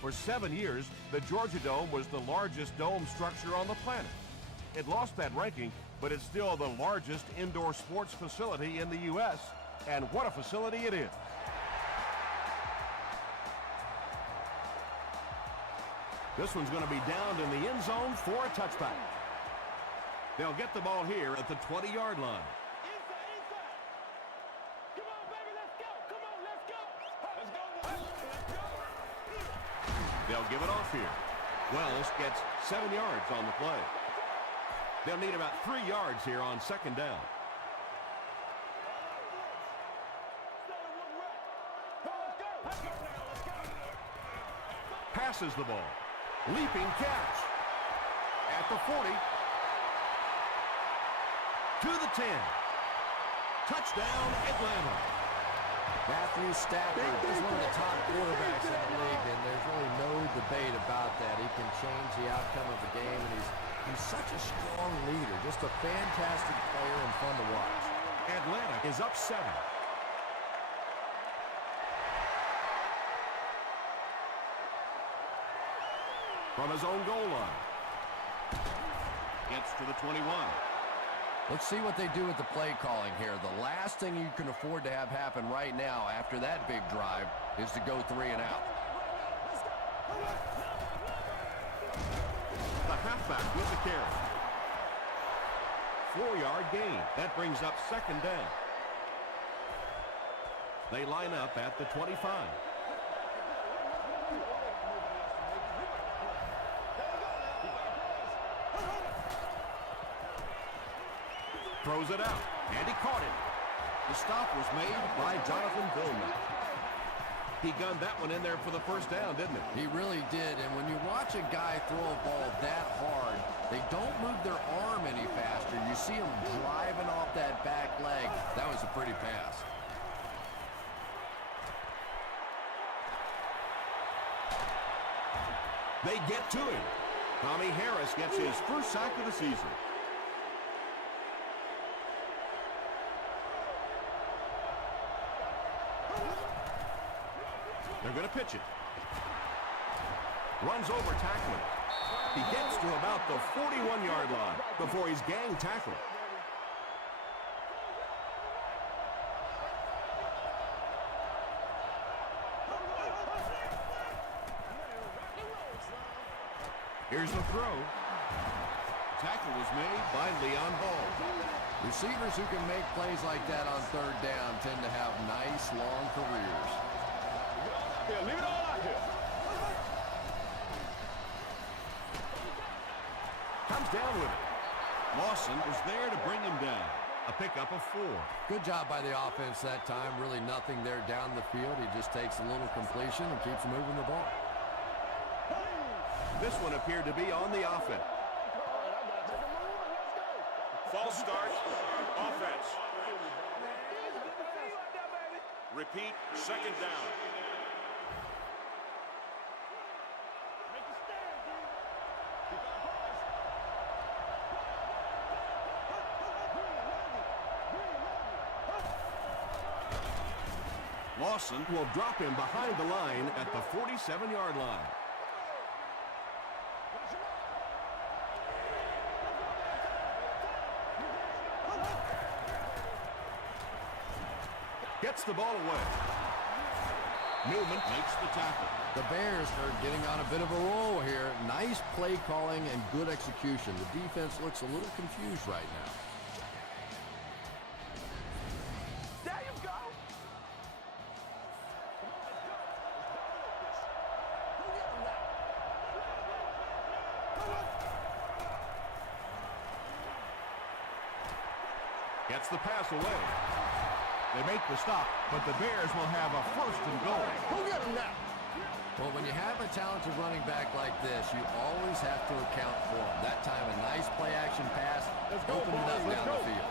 For 7 years, the Georgia Dome was the largest dome structure on the planet. It lost that ranking, but it's still the largest indoor sports facility in the U.S., and what a facility it is. This one's going to be downed in the end zone for a touchback. They'll get the ball here at the 20-yard line. They'll give it off here. Wells gets 7 yards on the play. They'll need about 3 yards here on second down. Passes the ball. Leaping catch. At the 40. To the 10. Touchdown, Atlanta. Matthew Stafford is one of the top quarterbacks in the league, and there's really no debate about that. He can change the outcome of the game, and he's such a strong leader, just a fantastic player and fun to watch. Atlanta is up 7. From his own goal line. Gets to the 21. Let's see what they do with the play calling here. The last thing you can afford to have happen right now after that big drive is to go 3 and out. The halfback with the carry. 4-yard gain. That brings up second down. They line up at the 25. Throws it out, and he caught it. The stop was made by Jonathan Vilma. He gunned that one in there for the first down, didn't he? He really did, and when you watch a guy throw a ball that hard, they don't move their arm any faster. You see him driving off that back leg. That was a pretty pass. They get to him. Tommy Harris gets his first sack of the season. They're going to pitch it. Runs over tackling. He gets to about the 41-yard line before he's gang tackled. Here's the throw. Tackle was made by Leon Ball. Receivers who can make plays like that on third down tend to have nice, long careers. Here, leave it all out here. Comes down with it. Lawson was there to bring him down. A pickup of 4. Good job by the offense that time. Really nothing there down the field. He just takes a little completion and keeps moving the ball. This one appeared to be on the offense. False start. Offense. Repeat. Second down. Lawson will drop him behind the line at the 47-yard line. Gets the ball away. Newman makes the tackle. The Bears are getting on a bit of a roll here. Nice play calling and good execution. The defense looks a little confused right now. There you go. Gets the pass away. They make the stop, but the Bears will have a first and goal. Who get him now? Well, when you have a talented running back like this, you always have to account for him. That time, a nice play-action pass opened it up down the field.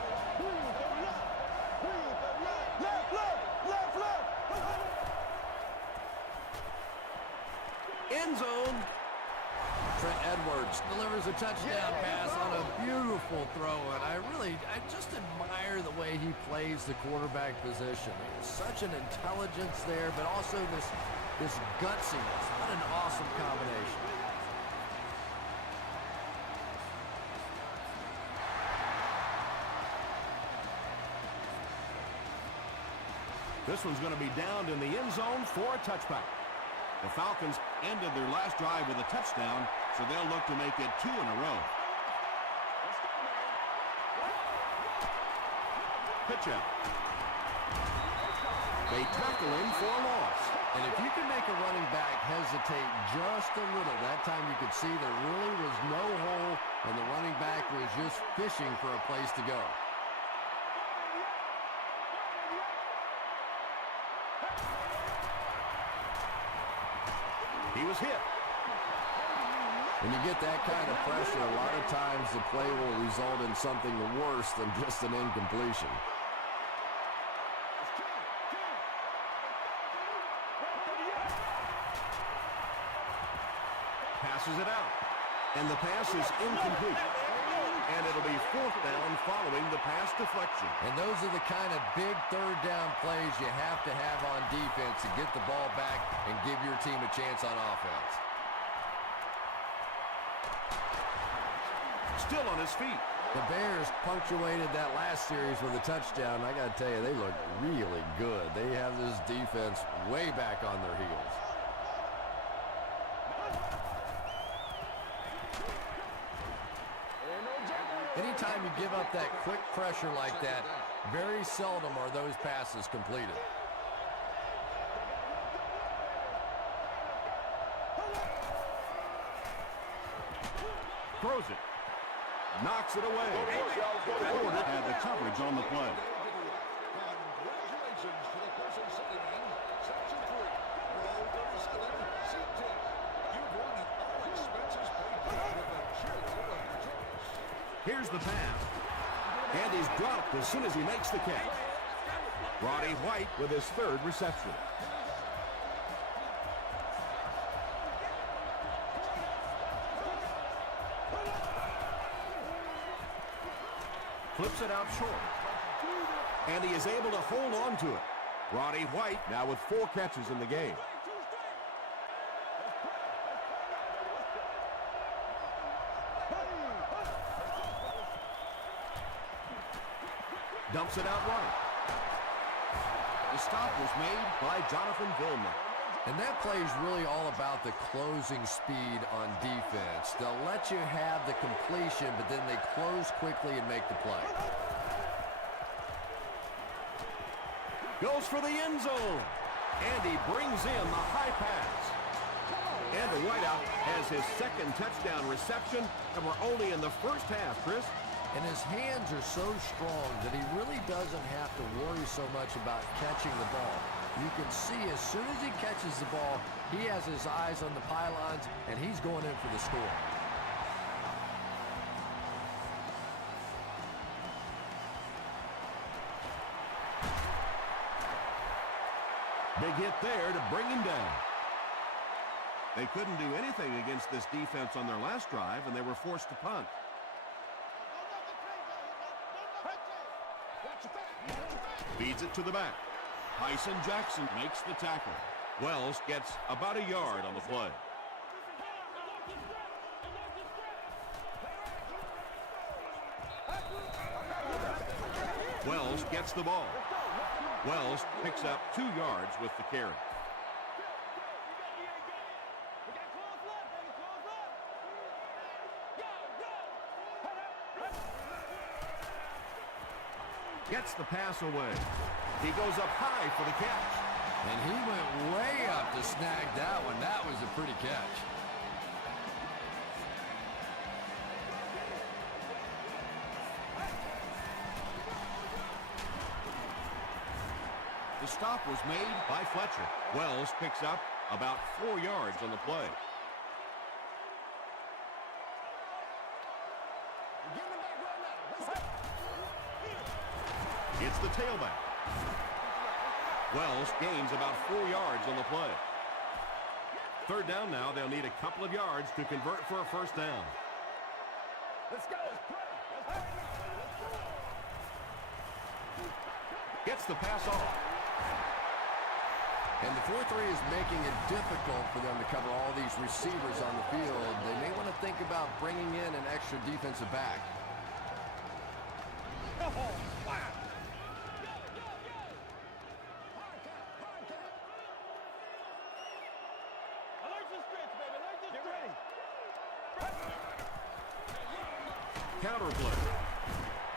End zone. Trent Edwards delivers a touchdown pass on a beautiful throw, and I just admire the way he plays the quarterback position. Such an intelligence there, but also this gutsiness. What an awesome combination. This one's going to be downed in the end zone for a touchback. The Falcons ended their last drive with a touchdown, so they'll look to make it 2 in a row. Pitch out. They tackle him for a loss. And if you can make a running back hesitate just a little, that time you could see there really was no hole, and the running back was just fishing for a place to go. He was hit. When you get that kind of pressure, a lot of times the play will result in something worse than just an incompletion. Passes it out. And the pass is incomplete. And it'll be 4th down following the pass deflection. And those are the kind of big third down plays you have to have on defense to get the ball back and give your team a chance on offense. Still on his feet. The Bears punctuated that last series with a touchdown. I got to tell you, they look really good. They have this defense way back on their heels. Anytime you give up that quick pressure like that, very seldom are those passes completed. Throws it. Knocks it away. Ford had the coverage on the play. Congratulations to the person sitting in section 3, row 37, seat 10. You've won an all-expenses paid trip with a cheerleader of your choice. Here's the pass. And he's dropped as soon as he makes the catch. Roddy White with his 3rd reception. Flips it out short. And he is able to hold on to it. Roddy White now with 4 catches in the game. Dumps it out right. The stop was made by Jonathan Vilma. And that play is really all about the closing speed on defense. They'll let you have the completion, but then they close quickly and make the play. Goes for the end zone. And he brings in the high pass. And the wideout has his 2nd touchdown reception, and we're only in the first half, Chris. And his hands are so strong that he really doesn't have to worry so much about catching the ball. You can see as soon as he catches the ball, he has his eyes on the pylons, and he's going in for the score. Big hit there to bring him down. They couldn't do anything against this defense on their last drive, and they were forced to punt. Feeds it to the back. Tyson Jackson makes the tackle. Wells gets about a yard on the play. Wells gets the ball. Wells picks up 2 yards with the carry. Gets the pass away. He goes up high for the catch. And he went way up to snag that one. That was a pretty catch. The stop was made by Fletcher. Wells picks up about 4 yards on the play. It's the tailback. Wells gains about 4 yards on the play. Third down now. They'll need a couple of yards to convert for a first down. Let's go. Gets the pass off. And the 4-3 is making it difficult for them to cover all these receivers on the field. They may want to think about bringing in an extra defensive back. Counter play.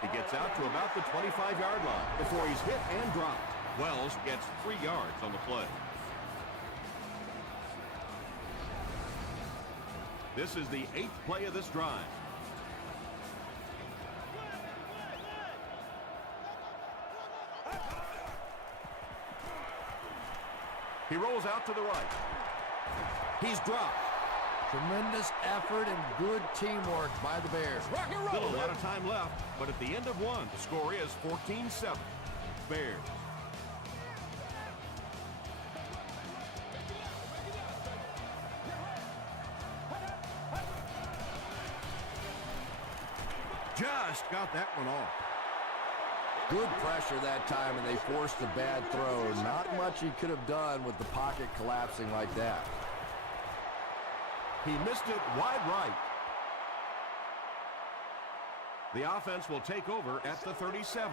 He gets out to about the 25-yard line before he's hit and dropped. Wells gets 3 yards on the play. This is the 8th play of this drive. He rolls out to the right. He's dropped. Tremendous effort and good teamwork by the Bears. Rock and roll, Still a lot of time left, but at the end of one, the score is 14-7. Bears. Just got that one off. Good pressure that time, and they forced a bad throw. Not much he could have done with the pocket collapsing like that. He missed it wide right. The offense will take over at the 37.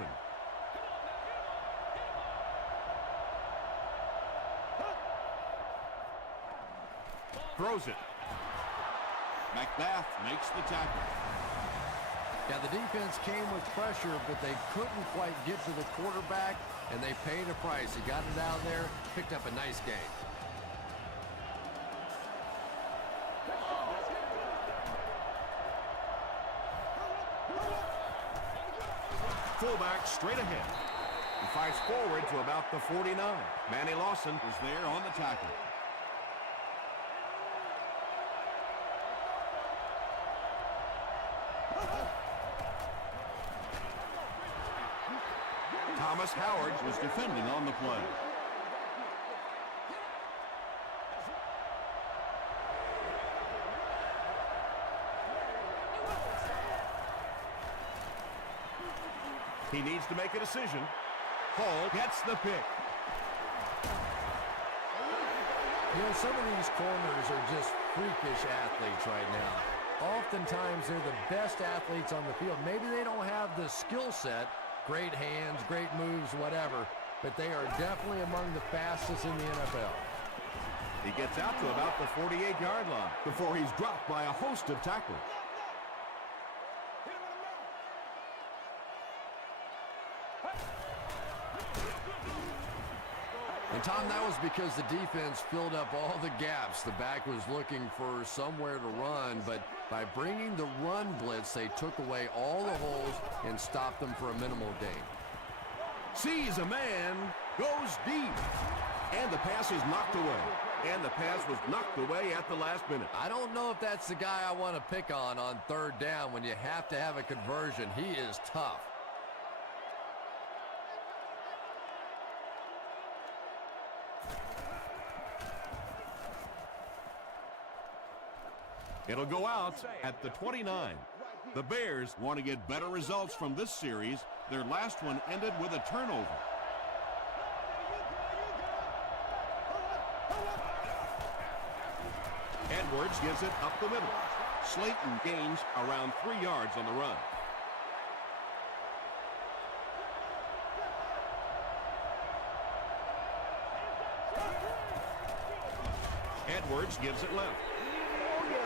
Throws it. Macbeth makes the tackle. Yeah, the defense came with pressure, but they couldn't quite get to the quarterback, and they paid a price. He got it out there, picked up a nice gain. Fullback straight ahead. He fights forward to about the 49. Manny Lawson was there on the tackle. Thomas Howard was defending on the play. He needs to make a decision. Hall gets the pick. You know, some of these corners are just freakish athletes right now. Oftentimes, they're the best athletes on the field. Maybe they don't have the skill set, great hands, great moves, whatever, but they are definitely among the fastest in the NFL. He gets out to about the 48-yard line before he's dropped by a host of tacklers. And, Tom, that was because the defense filled up all the gaps. The back was looking for somewhere to run, but by bringing the run blitz, they took away all the holes and stopped them for a minimal gain. Sees a man, goes deep, and the pass is knocked away. And the pass was knocked away at the last minute. I don't know if that's the guy I want to pick on third down when you have to have a conversion. He is tough. It'll go out at the 29. The Bears want to get better results from this series. Their last one ended with a turnover. Edwards gives it up the middle. Slayton gains around 3 yards on the run. Edwards gives it left.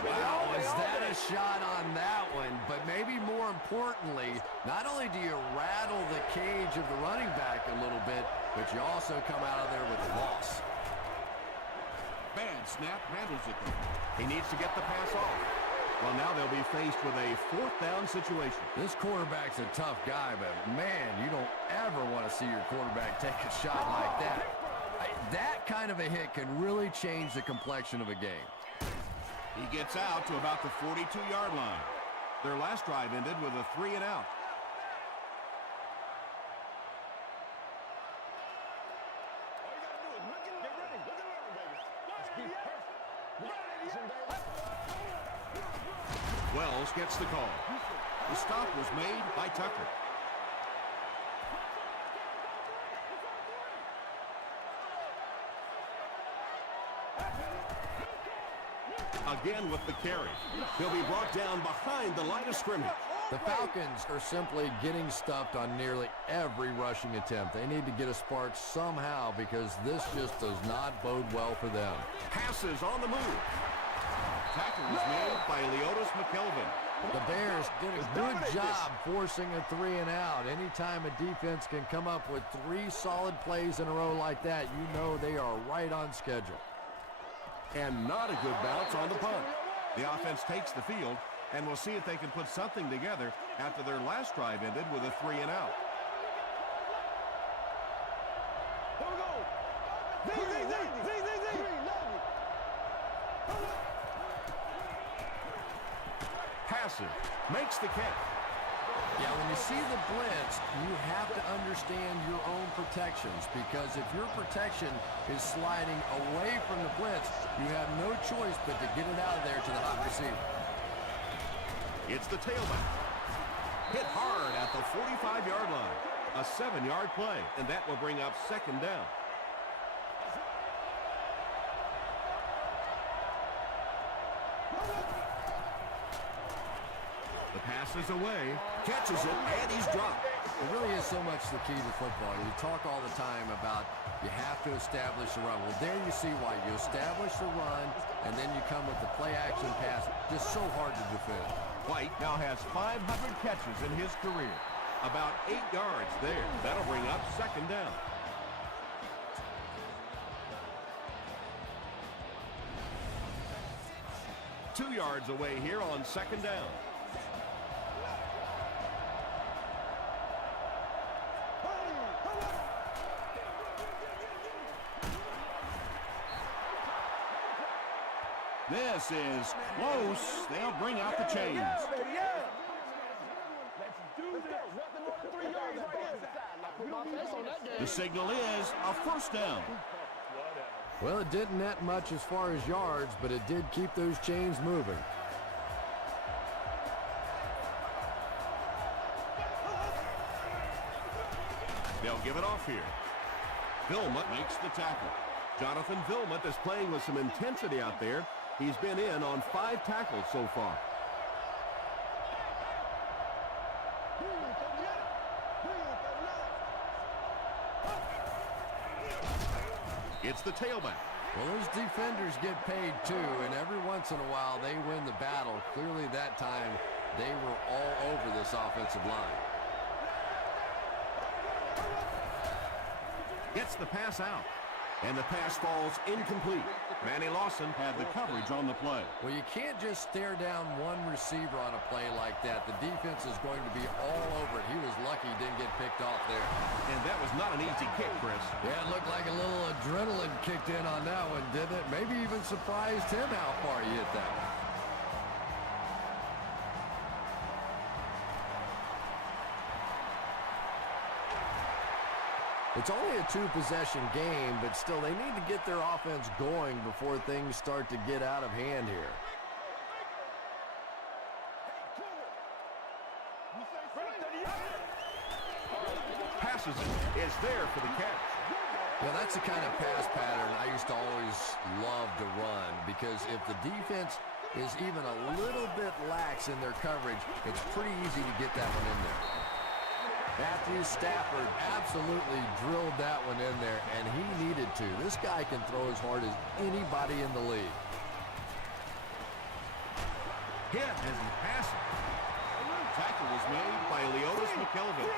Wow, is that a shot on that one? But maybe more importantly, not only do you rattle the cage of the running back a little bit, but you also come out of there with a loss. Bad snap, handles it though. He needs to get the pass off. Well, now they'll be faced with a 4th down situation. This quarterback's a tough guy, but man, you don't ever want to see your quarterback take a shot like that. That kind of a hit can really change the complexion of a game. He gets out to about the 42-yard line. Their last drive ended with a 3-and-out. Wells gets the call. The stop was made by Tucker. Again with the carry. He'll be brought down behind the line of scrimmage. The Falcons are simply getting stuffed on nearly every rushing attempt. They need to get a spark somehow because this just does not bode well for them. Passes on the move. Tackle was made by Leotis McKelvin. The Bears did a good job forcing a 3 and out. Anytime a defense can come up with 3 solid plays in a row like that, you know they are right on schedule. And not a good bounce on the punt. The offense takes the field, and we'll see if they can put something together after their last drive ended with a 3 and out. Passes, makes the catch. Yeah, when you see the blitz, you have to understand your own protections because if your protection is sliding away from the blitz, you have no choice but to get it out of there to the hot receiver. It's the tailback. Hit hard at the 45-yard line. A 7-yard play, and that will bring up 2nd down. The pass is away, catches it, and he's dropped. It really is so much the key to football. You talk all the time about you have to establish a run. Well, there you see why. You establish the run, and then you come with the play-action pass. Just so hard to defend. White now has 500 catches in his career. About 8 yards there. That'll bring up 2nd down. Two yards away here on 2nd down. This is close. They'll bring out the chains. The signal is a 1st down. Well, it didn't net much as far as yards, but it did keep those chains moving. They'll give it off here. Vilmut makes the tackle. Jonathan Vilmut is playing with some intensity out there. He's been in on 5 tackles so far. It's the tailback. Well, those defenders get paid too, and every once in a while they win the battle. Clearly that time they were all over this offensive line. Gets the pass out. And the pass falls incomplete. Manny Lawson had the coverage on the play. Well, you can't just stare down one receiver on a play like that. The defense is going to be all over it. He was lucky he didn't get picked off there. And that was not an easy kick, Chris. Yeah, it looked like a little adrenaline kicked in on that one, didn't it? Maybe even surprised him how far he hit that one. It's only a 2-possession game, but still they need to get their offense going before things start to get out of hand here. Passes it. Is there for the catch. Yeah, that's the kind of pass pattern I used to always love to run because if the defense is even a little bit lax in their coverage, it's pretty easy to get that one in there. Matthew Stafford absolutely drilled that one in there, and he needed to. This guy can throw as hard as anybody in the league. Hit as he passes. Tackle was made by Leotis McKelvin.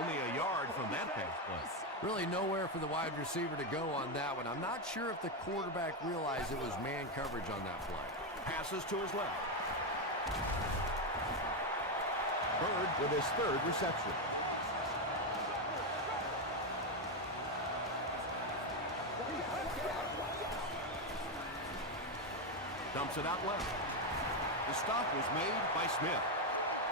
Only a yard from that pass play. Really nowhere for the wide receiver to go on that one. I'm not sure if the quarterback realized it was man coverage on that play. Passes to his left. Bird with his 3rd reception. Dumps it out left. The stop was made by Smith.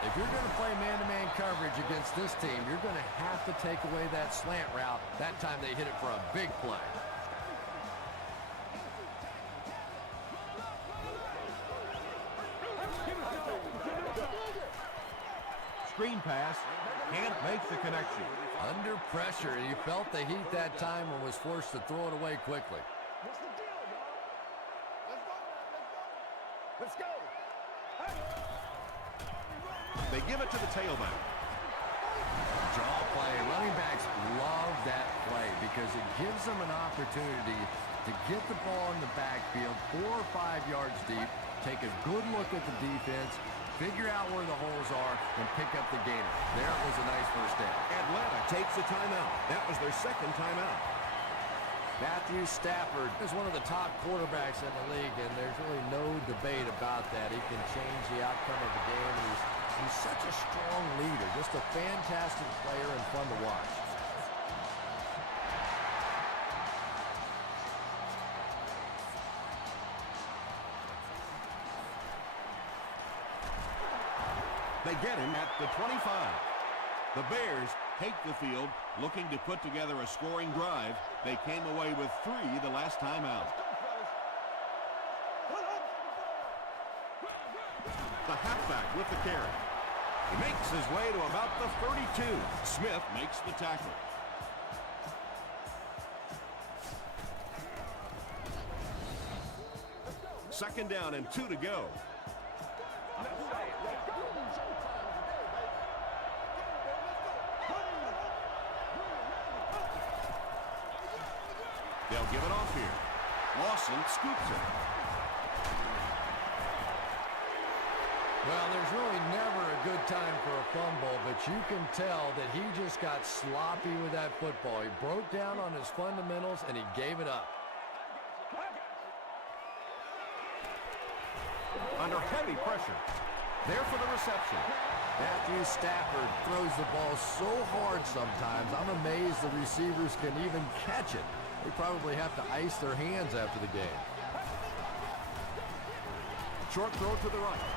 If you're going to play man-to-man coverage against this team, you're going to have to take away that slant route. That time they hit it for a big play. screen pass. Can't make the connection. Under pressure, and he felt the heat that time and was forced to throw it away quickly. What's the deal, y'all? Let's go. They give it to the tailback. Draw play. Running backs love that play because it gives them an opportunity to get the ball in the backfield 4 or 5 yards deep, take a good look at the defense, figure out where the holes are, and pick up the game. There was a nice first down. Atlanta takes a timeout. That was their second timeout. Matthew Stafford is one of the top quarterbacks in the league, and there's really no debate about that. He can change the outcome of the game, and he's such a strong leader, just a fantastic player and fun to watch. They get him at the 25. The Bears take the field, looking to put together a scoring drive. They came away with 3 the last time out. The halfback with the carry. He makes his way to about the 32. Smith makes the tackle. Second down and 2 to go. They'll give it off here. Lawson scoops it. Well, there's really never a good time for a fumble, but you can tell that he just got sloppy with that football. He broke down on his fundamentals, and he gave it up. Under heavy pressure. There for the reception. Matthew Stafford throws the ball so hard sometimes. I'm amazed the receivers can even catch it. They probably have to ice their hands after the game. Short throw to the right.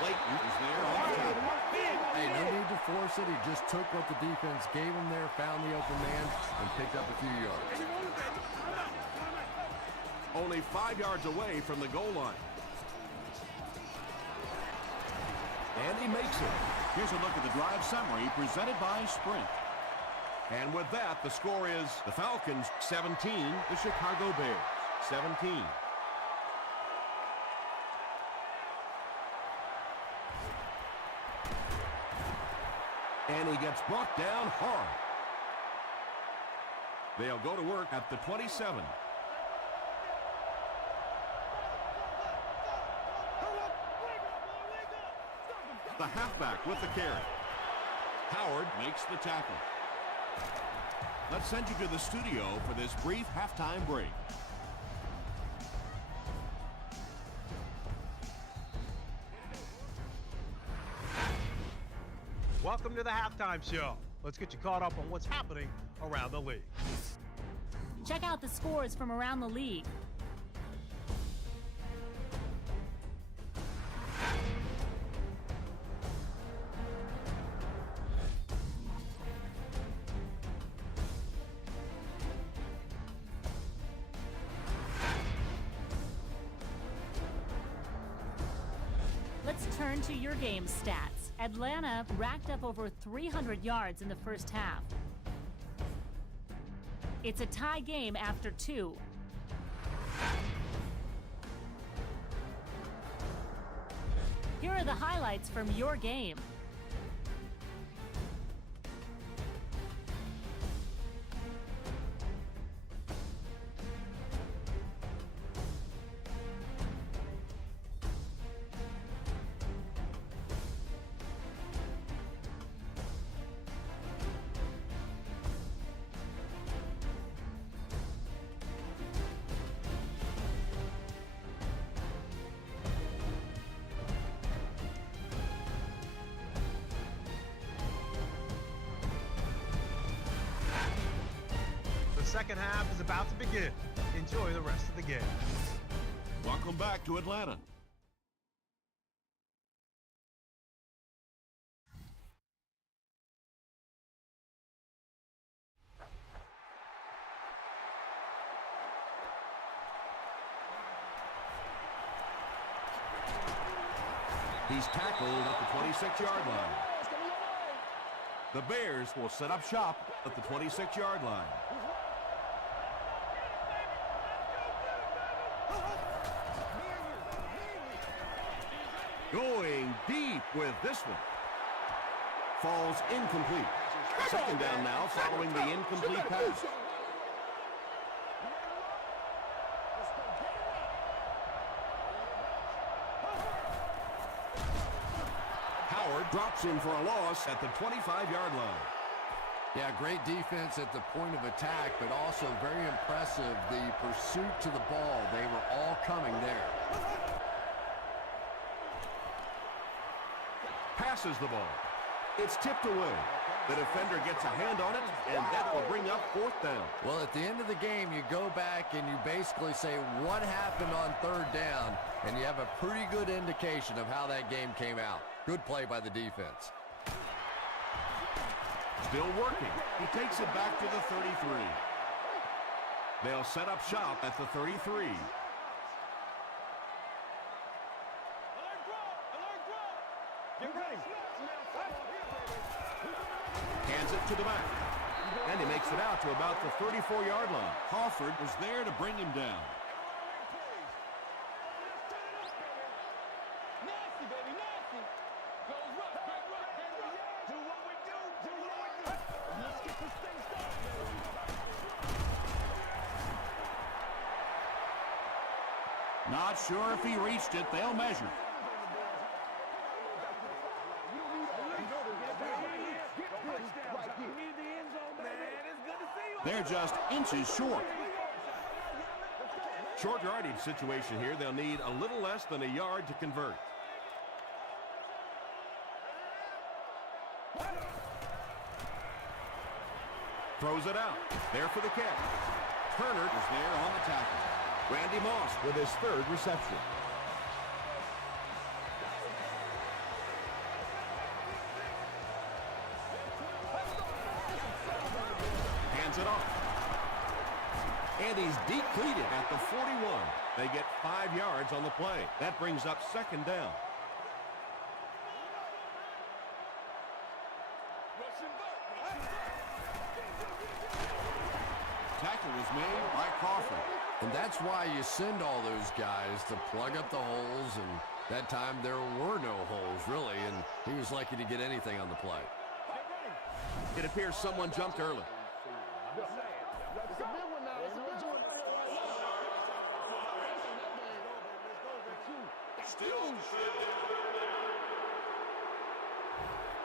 Layton is there on the top. Hey, no need to force it. He just took what the defense gave him there, found the open man, and picked up a few yards. Only 5 yards away from the goal line. And he makes it. Here's a look at the drive summary presented by Sprint. And with that, the score is the Falcons 17, the Chicago Bears 17. And he gets brought down hard. They'll go to work at the 27. The halfback with the carry. Howard makes the tackle. Let's send you to the studio for this brief halftime break. Welcome to the halftime show. Let's get you caught up on what's happening around the league. Check out the scores from around the league. Let's turn to your game stats. Atlanta racked up over 300 yards in the first half. It's a tie game after 2. Here are the highlights from your game. The second half is about to begin. Enjoy the rest of the game. Welcome back to Atlanta. He's tackled at the 26-yard line. The Bears will set up shop at the 26-yard line. Going deep with this one. Falls incomplete. Second down now following the incomplete pass. Howard drops in for a loss at the 25-yard line. Yeah, great defense at the point of attack, but also very impressive the pursuit to the ball. They were all coming there. Passes the ball. It's tipped away. The defender gets a hand on it, and that will bring up fourth down. Well, at the end of the game, you go back and you basically say what happened on third down, and you have a pretty good indication of how that game came out. Good play by the defense. Still working. He takes it back to the 33. They'll set up shop at the 33. Hands it to the back. And he makes it out to about the 34-yard line. Crawford was there to bring him down. Nasty, baby, nasty. Goes right, right, right, baby. Do what we do, do what we do. Let's get this thing started, baby. Not sure if he reached it. They'll measure. They're just inches short. Short yardage situation here. They'll need a little less than a yard to convert. Throws it out. There for the catch. Turner is there on the tackle. Randy Moss with his third reception. Hands it off. And he's depleted at the 41. They get 5 yards on the play. That brings up second down. Tackle was made by Crawford. And that's why you send all those guys to plug up the holes, and that time there were no holes, really, and he was lucky to get anything on the play. It appears someone jumped early.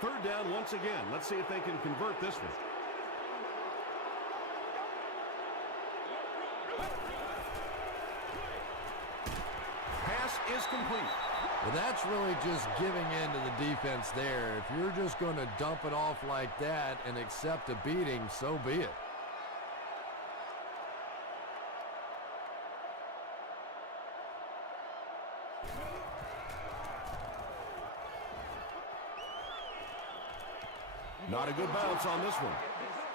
Third down once again. Let's see if they can convert this one. Pass is complete. Well, that's really just giving in to the defense there. If you're just going to dump it off like that and accept a beating, so be it. Not a good bounce on this one.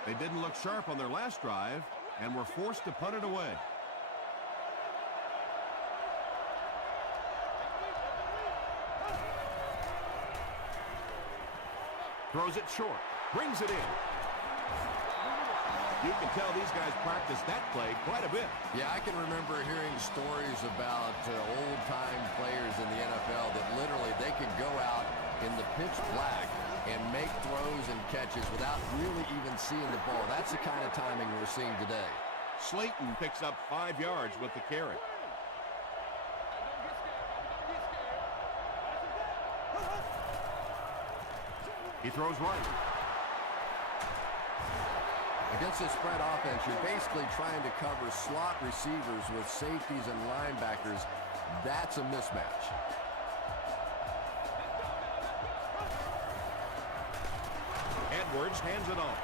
They didn't look sharp on their last drive and were forced to punt it away. Throws it short. Brings it in. You can tell these guys practice that play quite a bit. Yeah, I can remember hearing stories about old-time players in the NFL that literally they could go out in the pitch black and make throws and catches without really even seeing the ball. That's the kind of timing we're seeing today. Slayton picks up 5 yards with the carry. He throws right. Against a spread offense, you're basically trying to cover slot receivers with safeties and linebackers. That's a mismatch. Edwards hands it off.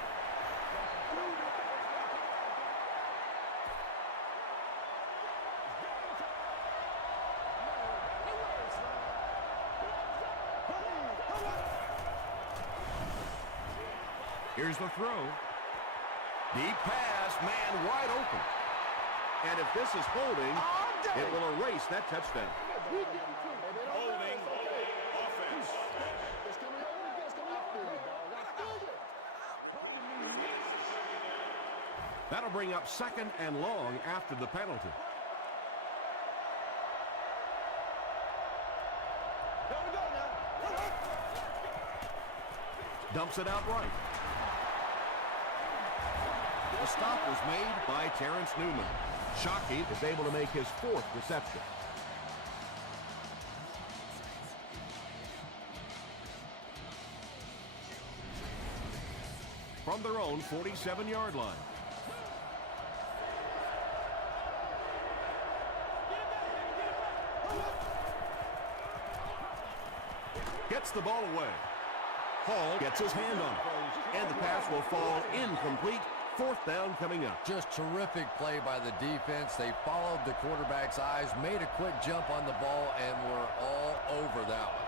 Here's the throw. Deep pass, man wide open. And if this is holding, it will erase that touchdown. Holding offense. That'll bring up 2nd and long after the penalty. Here we go now. Dumps it out right. The stop was made by Terrence Newman. Shockey is able to make his 4th reception. From their own 47-yard line. Gets the ball away. Hall gets his hand on it. And the pass will fall incomplete. 4th down coming up. Just terrific play by the defense. They followed the quarterback's eyes, made a quick jump on the ball, and were all over that one.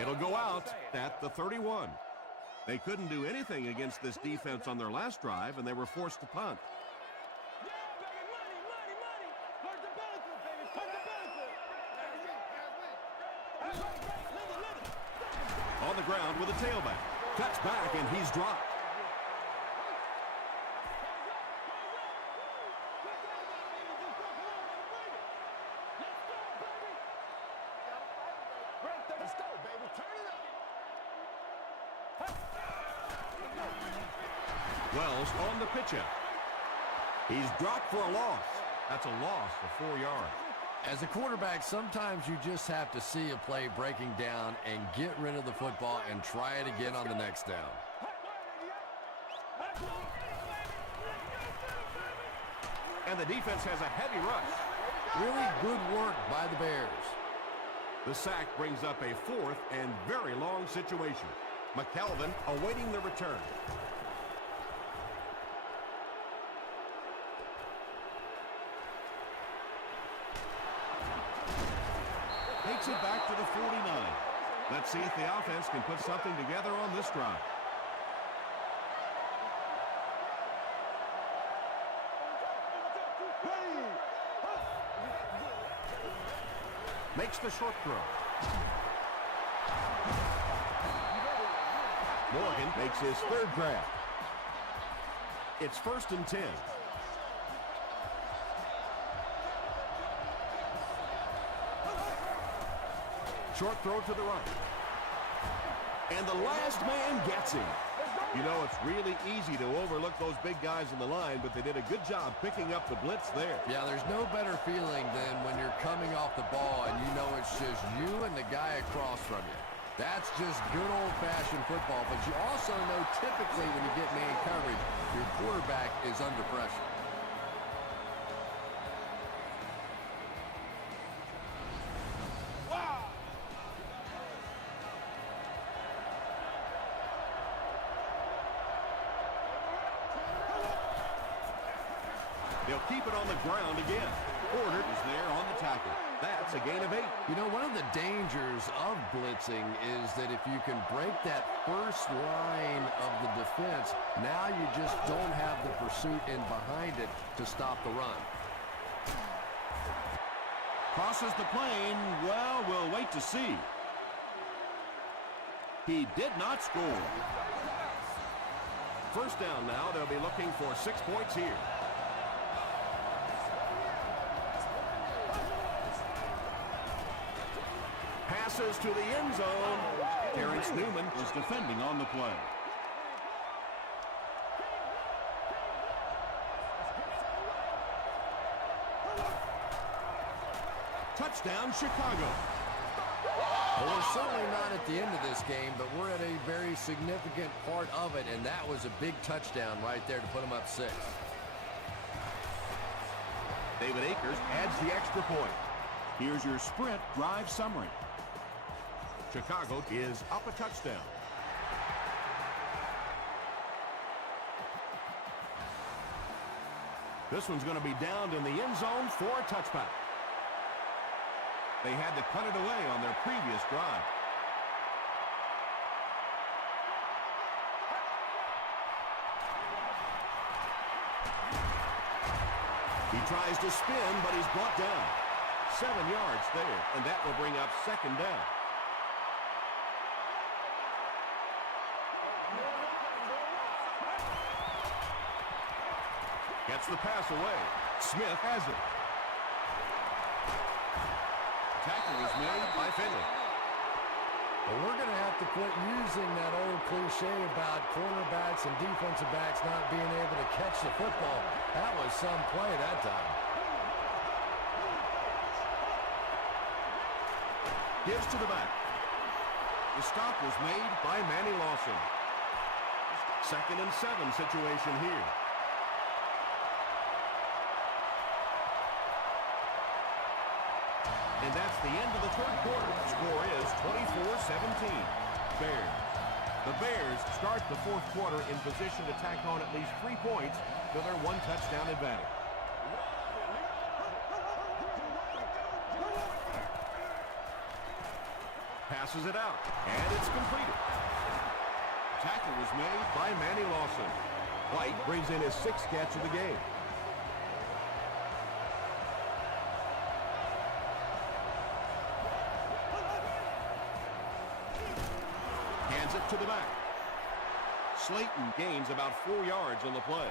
It'll go out at the 31. They couldn't do anything against this defense on their last drive, and they were forced to punt. Yeah, baby, money. Hurt the benefit, baby. Hurt the benefit. On the ground with a tailback. Cuts back, and he's dropped. Let's go, baby. Turn it up. Wells on the pitch out. He's dropped for a loss. That's a loss of 4 yards. As a quarterback, sometimes you just have to see a play breaking down and get rid of the football and try it again on the next down. And the defense has a heavy rush. Really good work by the Bears. The sack brings up a 4th and very long situation. McKelvin awaiting the return. Takes it back to the 49. Let's see if the offense can put something together on this drive. Makes the short throw. Morgan makes his 3rd grab. It's 1st and 10. Short throw to the right. And the last man gets him. You know, it's really easy to overlook those big guys in the line, but they did a good job picking up the blitz there. Yeah, there's no better feeling than when you're coming off the ball and you know it's just you and the guy across from you. That's just good old-fashioned football, but you also know typically when you get man coverage, your quarterback is under pressure. They'll keep it on the ground again. Porter is there on the tackle. That's a gain of 8. You know, one of the dangers of blitzing is that if you can break that first line of the defense, now you just don't have the pursuit in behind it to stop the run. Crosses the plane. Well, we'll wait to see. He did not score. First down now. They'll be looking for 6 points here. Passes to the end zone. Terrence Newman is defending on the play. Touchdown, Chicago. Well, we're certainly not at the end of this game, but we're at a very significant part of it, and that was a big touchdown right there to put them up 6. David Akers adds the extra point. Here's your sprint drive summary. Chicago is up a touchdown. This one's going to be downed in the end zone for a touchback. They had to cut it away on their previous drive. He tries to spin, but he's brought down. 7 yards there, and that will bring up 2nd down. Gets the pass away. Smith has it. Tackle is made by Finley. Well, we're going to have to quit using that old cliche about cornerbacks and defensive backs not being able to catch the football. That was some play that time. Gives to the back. The stop was made by Manny Lawson. 2nd and 7 situation here. And that's the end of the 3rd quarter. The score is 24-17. Bears. The Bears start the 4th quarter in position to tack on at least 3 points to their 1-touchdown advantage. Passes it out, and it's completed. Tackle was made by Manny Lawson. White brings in his 6th catch of the game. Hands it to the back. Slayton gains about 4 yards on the play.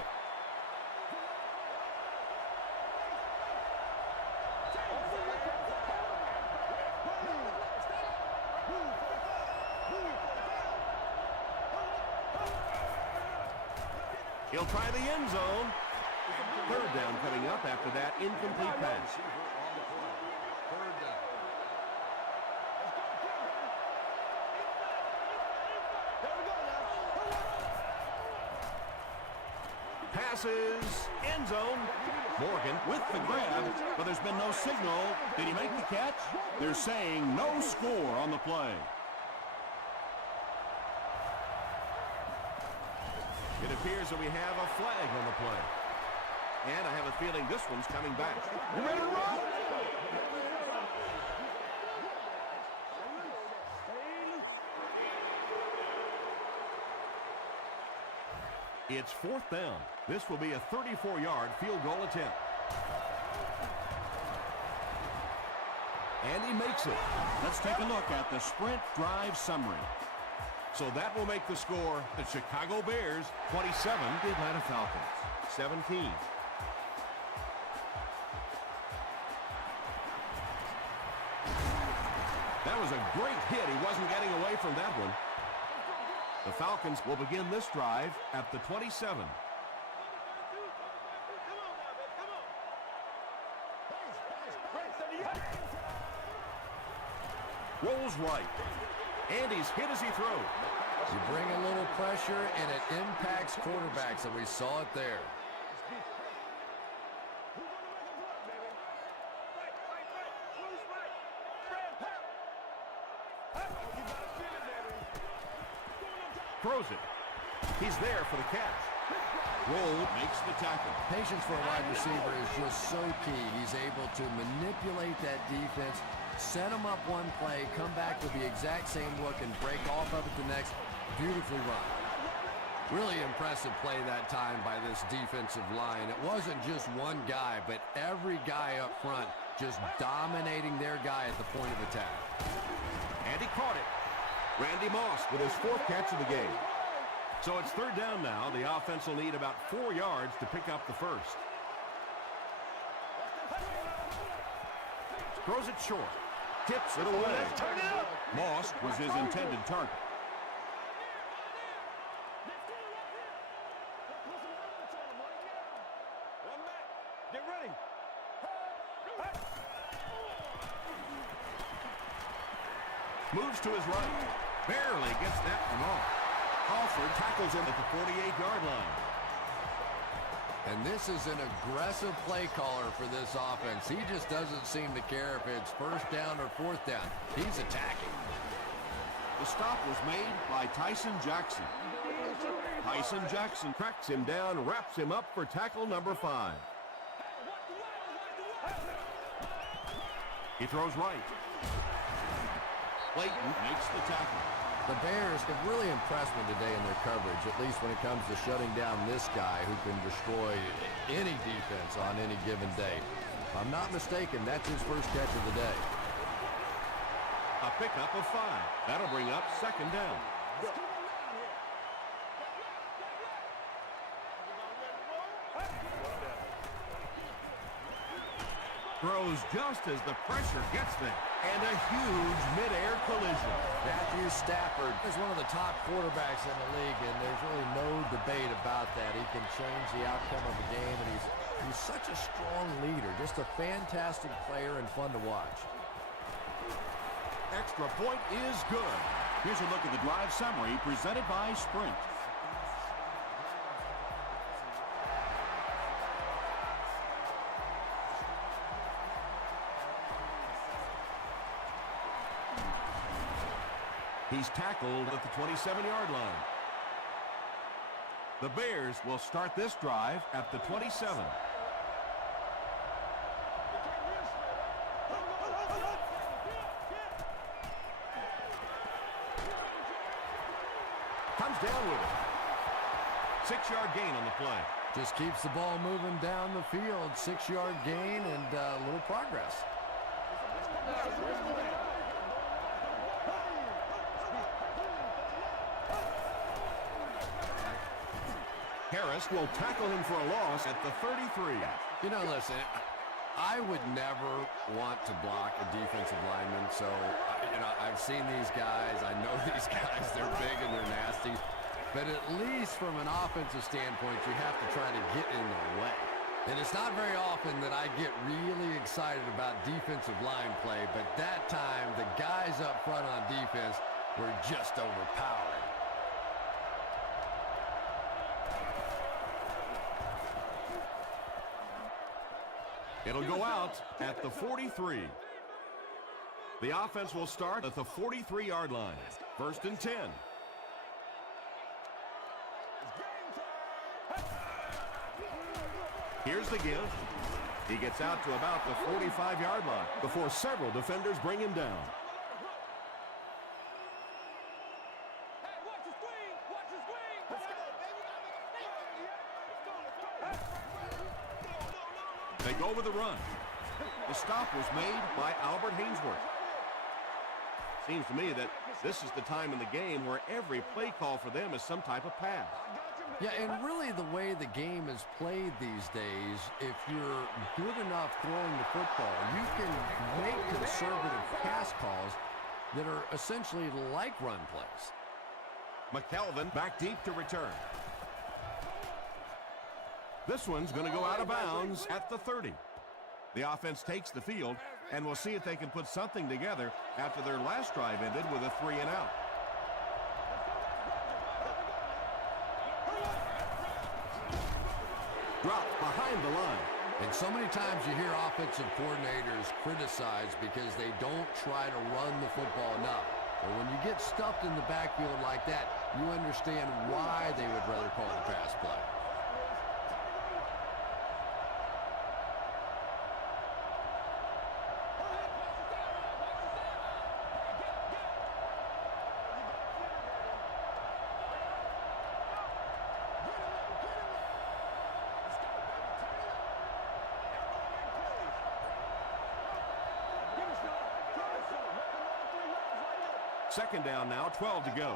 He'll try the end zone. 3rd down coming up after that incomplete pass. Passes, end zone. Morgan with the grab, but there's been no signal. Did he make the catch? They're saying no score on the play. It appears that we have a flag on the play. And I have a feeling this one's coming back. You ready to run? It's 4th down. This will be a 34-yard field goal attempt. And he makes it. Let's take a look at the sprint drive summary. So that will make the score the Chicago Bears 27, the Atlanta Falcons 17. That was a great hit. He wasn't getting away from that one. The Falcons will begin this drive at the 27. Rolls right. And he's hit as he throws. You bring a little pressure, and it impacts quarterbacks, and we saw it there. Throws it. He's there for the catch. Roll makes the tackle. Patience for a wide receiver is just so key. He's able to manipulate that defense, set him up one play, come back with the exact same look, and break off of it the next. Beautifully run. Really impressive play that time by this defensive line. It wasn't just one guy, but every guy up front just dominating their guy at the point of attack. And he caught it. Randy Moss with his 4th catch of the game. So it's 3rd down now. The offense will need about 4 yards to pick up the first. Throws it short. Tips it away. Moss was his intended target. Get ready. Moves to his right. Barely gets that one off. Alford tackles him at the 48-yard line. And this is an aggressive play caller for this offense. He just doesn't seem to care if it's 1st down or 4th down. He's attacking. The stop was made by Tyson Jackson. Tyson Jackson tracks him down, wraps him up for tackle number 5. He throws right. Clayton makes the tackle. The Bears have really impressed me today in their coverage, at least when it comes to shutting down this guy who can destroy any defense on any given day. If I'm not mistaken, that's his 1st catch of the day. A pickup of 5. That'll bring up 2nd down. Throws just as the pressure gets there. And a huge midair collision. Matthew Stafford is one of the top quarterbacks in the league, and there's really no debate about that. He can change the outcome of a game, and he's such a strong leader. Just a fantastic player and fun to watch. Extra point is good. Here's a look at the drive summary presented by Sprint. He's tackled at the 27-yard line. The Bears will start this drive at the 27. Comes down with it. 6-yard gain on the play. Just keeps the ball moving down the field. 6-yard gain and a little progress. Harris will tackle him for a loss at the 33. You know, listen, I would never want to block a defensive lineman, so, I've seen these guys. I know these guys. They're big and they're nasty. But at least from an offensive standpoint, you have to try to get in their way. And it's not very often that I get really excited about defensive line play, but that time, the guys up front on defense were just overpowering. It'll go out at the 43. The offense will start at the 43-yard line. 1st and 10. Here's the give. He gets out to about the 45-yard line before several defenders bring him down. They go with the run. The stop was made by Albert Hainsworth. Seems to me that this is the time in the game where every play call for them is some type of pass. Yeah, and really the way the game is played these days, if you're good enough throwing the football, you can make conservative pass calls that are essentially like run plays. McKelvin back deep to return. This one's going to go out of bounds at the 30. The offense takes the field, and we'll see if they can put something together after their last drive ended with a 3-and-out. Dropped behind the line. And so many times you hear offensive coordinators criticized because they don't try to run the football enough. But when you get stuffed in the backfield like that, you understand why they would rather call the pass play. Second down now, 12 to go.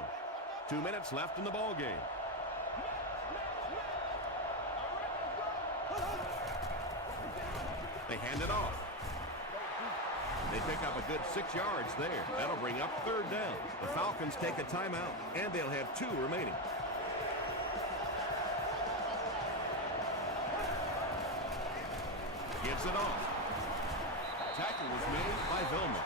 2 minutes left in the ball game. They hand it off. They pick up a good 6 yards there. That'll bring up 3rd down. The Falcons take a timeout, and they'll have 2 remaining. Gives it off. Tackle was made by Vilma.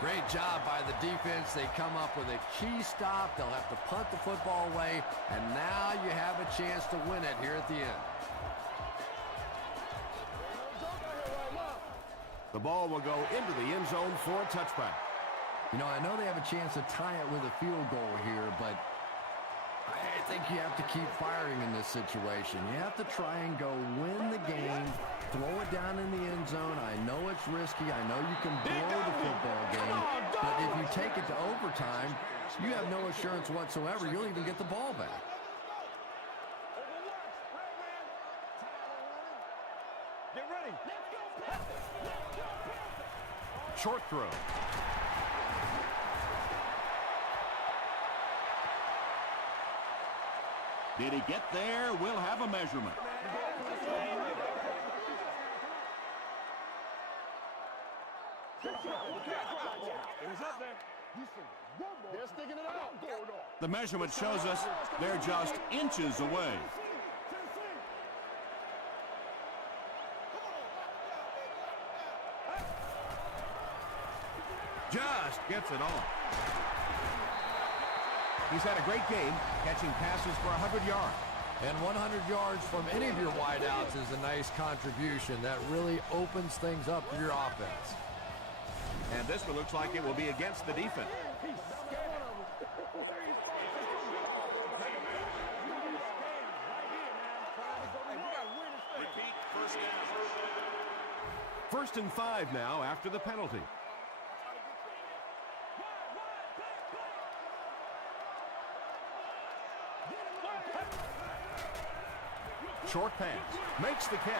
Great job by the defense. They come up with a key stop. They'll have to punt the football away, and now you have a chance to win it here at the end. The ball will go into the end zone for a touchback. I know they have a chance to tie it with a field goal here, but I think you have to keep firing in this situation. You have to try and go win the game, throw it down in the end zone. I know it's risky. I know you can blow the football game, but if you take it to overtime, you have no assurance whatsoever you'll even get the ball back. Get ready. Short throw. Did he get there? We'll have a measurement. They're sticking it out. The measurement shows us they're just inches away. Just gets it off. He's had a great game, catching passes for 100 yards. And 100 yards from any of your wideouts is a nice contribution. That really opens things up for your offense. And this one looks like it will be against the defense. Repeat, first down. 1st and 5 now after the penalty. Short pass, makes the catch.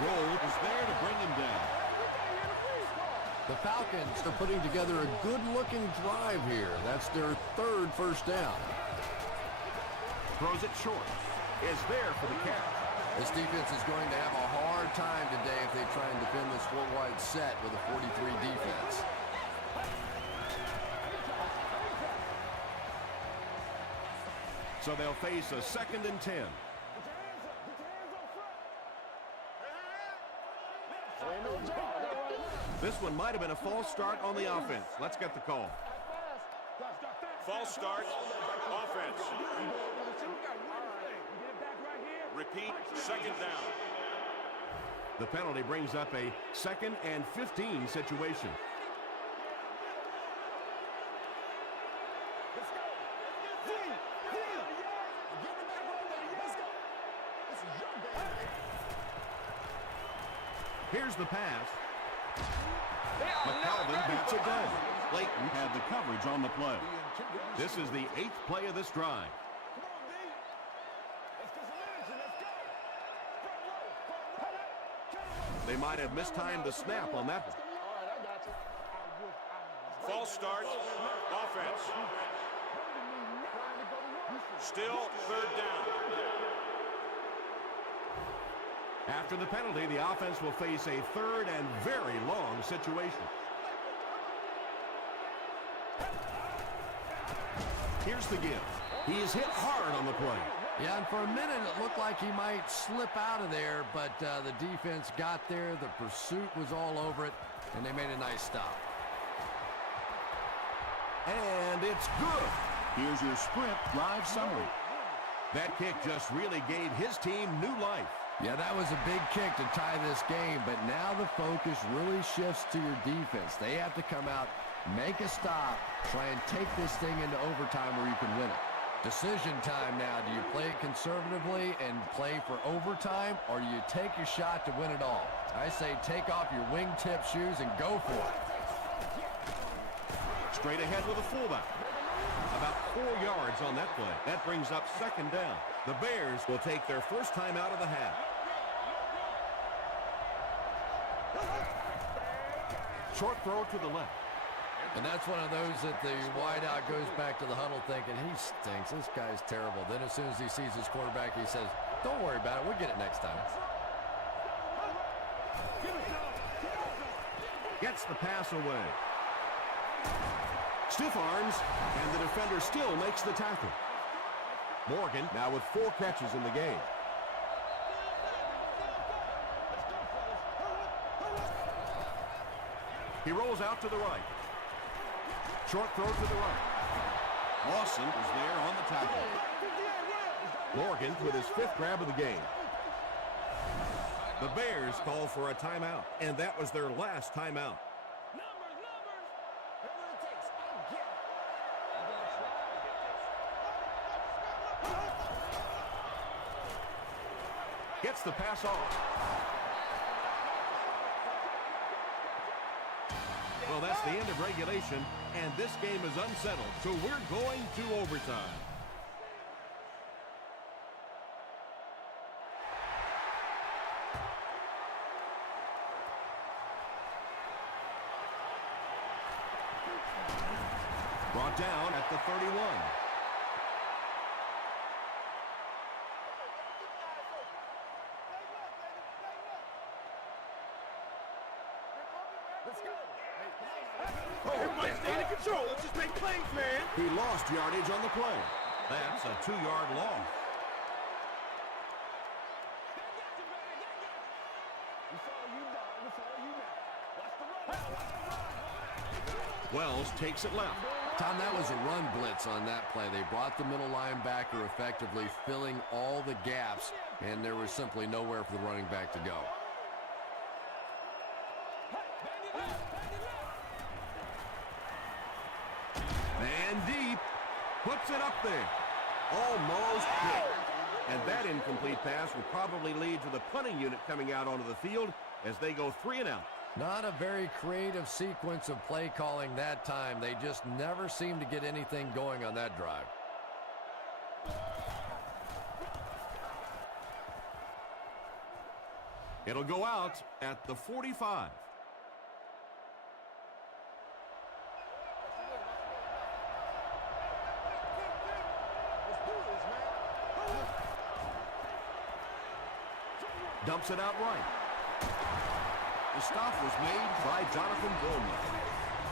Roll is there to bring him down. The Falcons are putting together a good-looking drive here. That's their 3rd first down. Throws it short. Is there for the catch. This defense is going to have a hard time today if they try and defend this four-wide set with a 43 defense. So they'll face a 2nd and 10. This one might have been a false start on the offense. Let's get the call. False start, offense. Repeat, 2nd down. The penalty brings up a 2nd and 15 situation. Here's the pass. McCalvin beats it down. Clayton had the coverage on the play. This is the 8th play of this drive. They might have mistimed the snap on that one. False start, offense. Still 3rd down. After the penalty, the offense will face a 3rd and very long situation. Here's the give. He is hit hard on the play. Yeah, and for a minute it looked like he might slip out of there, but the defense got there. The pursuit was all over it, and they made a nice stop. And it's good. Here's your sprint drive summary. That kick just really gave his team new life. Yeah, that was a big kick to tie this game, but now the focus really shifts to your defense. They have to come out, make a stop, try and take this thing into overtime where you can win it. Decision time now. Do you play it conservatively and play for overtime, or do you take your shot to win it all? I say take off your wingtip shoes and go for it. Straight ahead with a fullback. About 4 yards on that play. That brings up 2nd down. The Bears will take their first time out of the half. Short throw to the left. And that's one of those that the wideout goes back to the huddle thinking, he stinks, this guy's terrible. Then as soon as he sees his quarterback, he says, don't worry about it, we'll get it next time. Gets the pass away. Stiff arms, and the defender still makes the tackle. Morgan now with 4 catches in the game. He rolls out to the right. Short throw to the right. Lawson is there on the tackle. Morgan with his 5th grab of the game. The Bears call for a timeout, and that was their last timeout. Gets the pass off. Well, that's the end of regulation, and this game is unsettled, so we're going to overtime. Brought down at the 31. Everybody stay in control. Let's just make plays, man. He lost yardage on the play. That's a 2-yard loss. Wells takes it left. Tom, that was a run blitz on that play. They brought the middle linebacker effectively, filling all the gaps, and there was simply nowhere for the running back to go. And deep. Puts it up there. Almost hit. And that incomplete pass will probably lead to the punting unit coming out onto the field as they go 3 and out. Not a very creative sequence of play calling that time. They just never seemed to get anything going on that drive. It'll go out at the 45. Dumps it out right. The stop was made by Jonathan Bowman.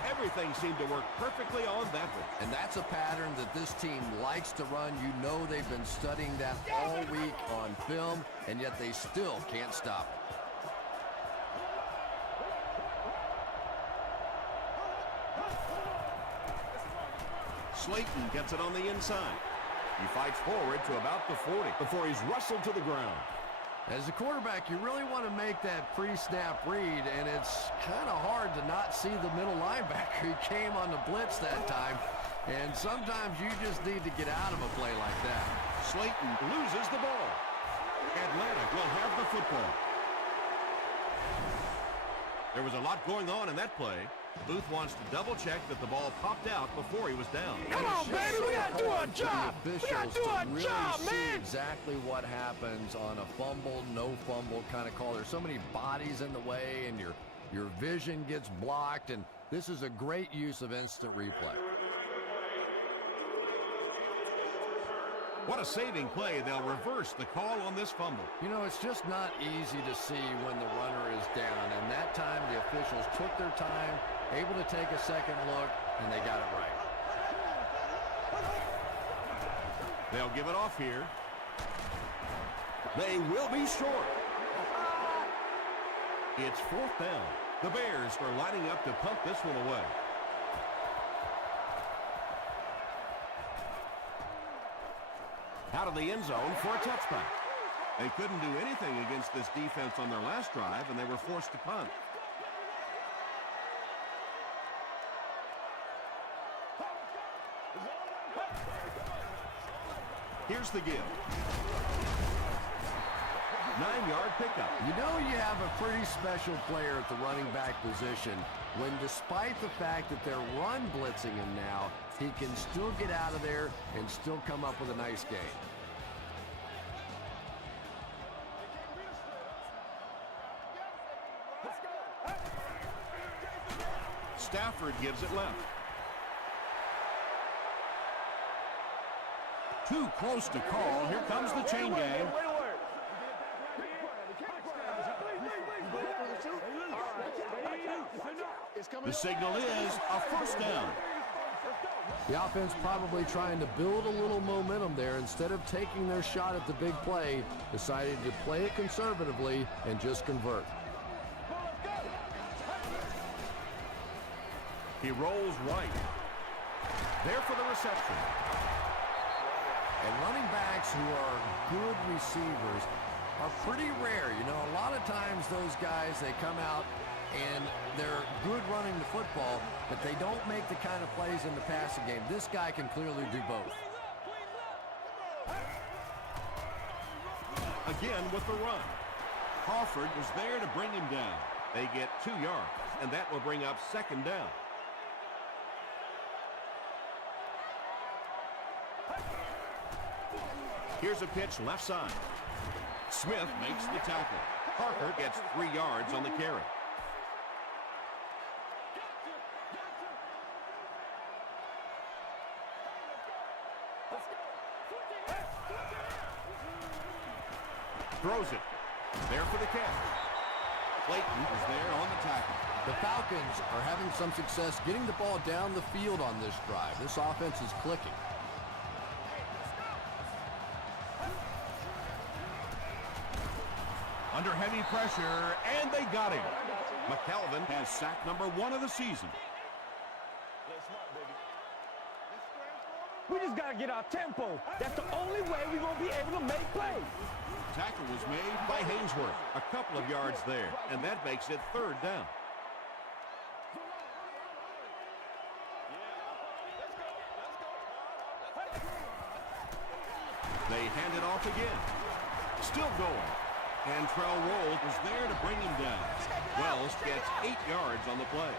Everything seemed to work perfectly on that one. And that's a pattern that this team likes to run. You know they've been studying that all week on film, and yet they still can't stop it. Slayton gets it on the inside. He fights forward to about the 40 before he's wrestled to the ground. As a quarterback, you really want to make that pre-snap read, and it's kind of hard to not see the middle linebacker who came on the blitz that time. And sometimes you just need to get out of a play like that. Slayton loses the ball. Atlanta will have the football. There was a lot going on in that play. Booth wants to double-check that the ball popped out before he was down. Come on, baby, we gotta do our job. We gotta do our job, man. Exactly what happens on a fumble, no fumble kind of call. There's so many bodies in the way, and your vision gets blocked, and this is a great use of instant replay. What a saving play. They'll reverse the call on this fumble. You know, it's just not easy to see when the runner is down, and that time the officials took their time, able to take a second look, and they got it right. They'll give it off here. They will be short. It's 4th down. The Bears are lining up to pump this one away. Out of the end zone for a touchback. They couldn't do anything against this defense on their last drive, and they were forced to punt. Here's the give. 9-yard pickup. You know you have a pretty special player at the running back position when, despite the fact that they're run blitzing him now, he can still get out of there and still come up with a nice gain. Stafford gives it left. Too close to call. Here comes the chain gang. The signal is a 1st down. The offense probably trying to build a little momentum there. Instead of taking their shot at the big play, decided to play it conservatively and just convert. He rolls right. There for the reception. And running backs who are good receivers are pretty rare. You know, a lot of times those guys, they come out and they're good running the football, but they don't make the kind of plays in the passing game. This guy can clearly do both. Again with the run. Crawford was there to bring him down. They get 2 yards, and that will bring up 2nd down. Here's a pitch left side. Smith makes the tackle. Parker gets 3 yards on the carry. Throws it. There for the catch. Clayton is there on the tackle. The Falcons are having some success getting the ball down the field on this drive. This offense is clicking. Under heavy pressure, and they got him. McKelvin has sack number 1 of the season. We just got to get our tempo. That's the only way we're going to be able to make plays. Tackle was made by Hainsworth. A couple of yards there, and that makes it 3rd down. They hand it off again. Still going. Antrell Roll was there to bring him down. Wells gets 8 yards on the play.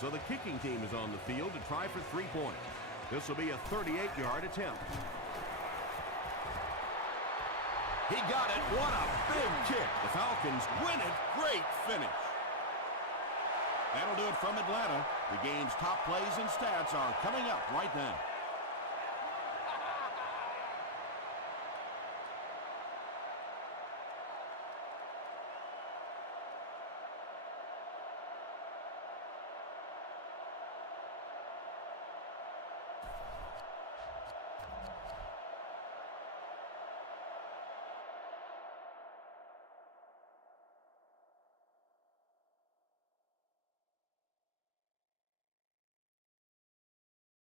So the kicking team is on the field to try for 3 points. This will be a 38-yard attempt. He got it. What a big kick. The Falcons win it. Great finish. That'll do it from Atlanta. The game's top plays and stats are coming up right now.